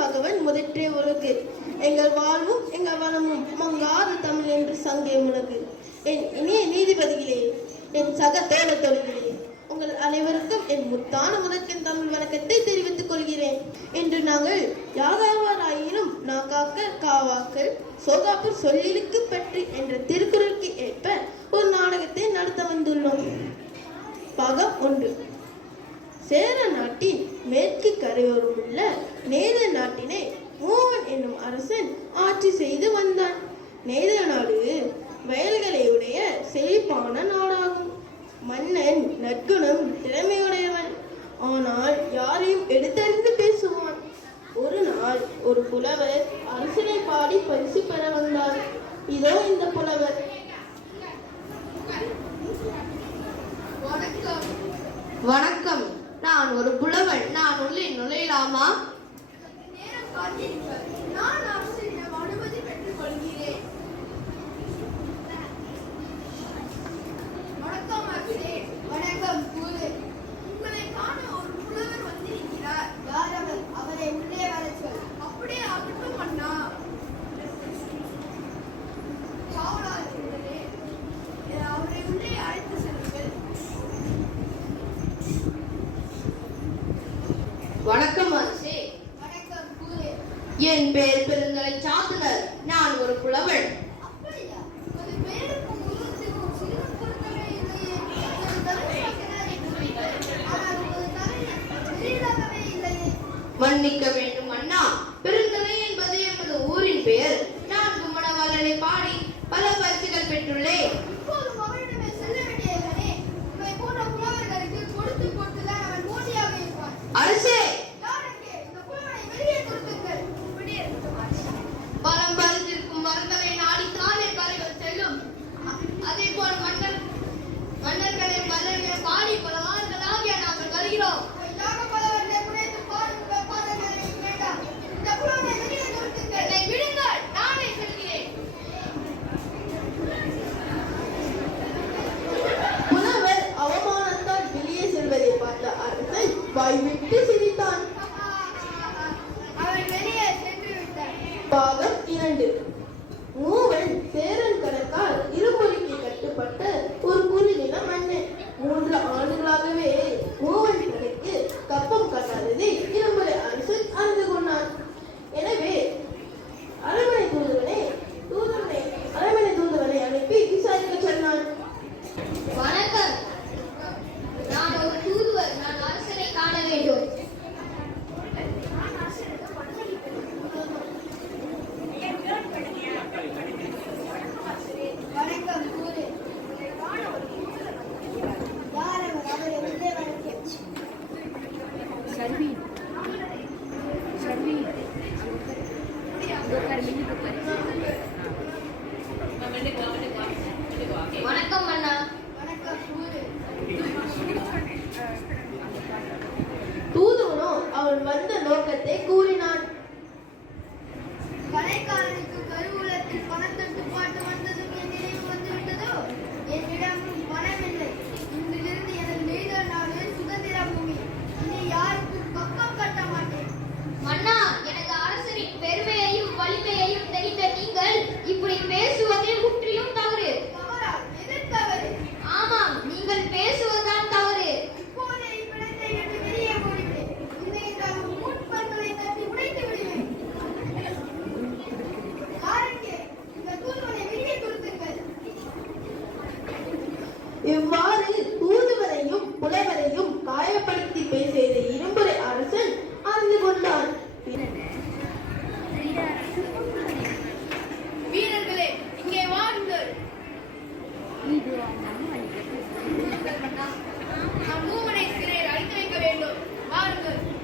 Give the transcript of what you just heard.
பகவன் முதற்றே உலகு. எங்கள் வாழ்வும் எங்கள் வளமும் மங்காத தமிழ் என்று சங்கே உலகு என் இனிய நீதிபதிகளே என் சக தோழ தொழிலே உங்கள் அனைவருக்கும் என் முத்தான முதற்கன் தமிழ் வணக்கத்தை தெரிவித்துக் கொள்கிறேன். இன்று நாங்கள் யாகாவாராயினும் நாகாக்க காவாக்க சோகாப்பூர் சொல்லிலுக்கு பற்றி என்ற திருக்குறளுக்கு ஏற்ப ஒரு நாடகத்தை நடத்த வந்துள்ளோம். பாகம் ஒன்று. சேர நாட்டின் மேற்கு கரையோரம் உள்ள நேர நாட்டினை மோகன் என்னும் அரசன் ஆட்சி செய்து வந்தான். நேர நாடு வயல்களை உடைய செழிப்பான நாடாகும். மன்னன் நற்குணம் திறமையுடையவன். ஆனால் யாரையும் எடுத்தறிந்து பேசுவான். ஒரு நாள் ஒரு புலவர் அரசனை பாடி பரிசு பெற வந்தார். இதோ இந்த புலவர் வணக்கம் நான் ஒரு புலவன் நான் உள்ளே நுழையலாமா? வணக்கம் அரசே வணக்கம் கூறு. என் பெயர் பெருந்தலை சாத்துனர். நான் ஒரு புலவன். மன்னிக்க வேண்டும் அண்ணா. பெருந்தலை என்பது எமது ஊரின் பெயர். நான் கும்மணவாளனை பாடி பல பரிசுகள் பெற்றுள்ளேன். இப்போதும் பாகம் வணக்கம் அண்ணா. வணக்கம் அவன் வந்த நோக்கத்தை கூறி மூவனை சிறையில் அடித்து வைக்க வேண்டும். வாருங்கள்.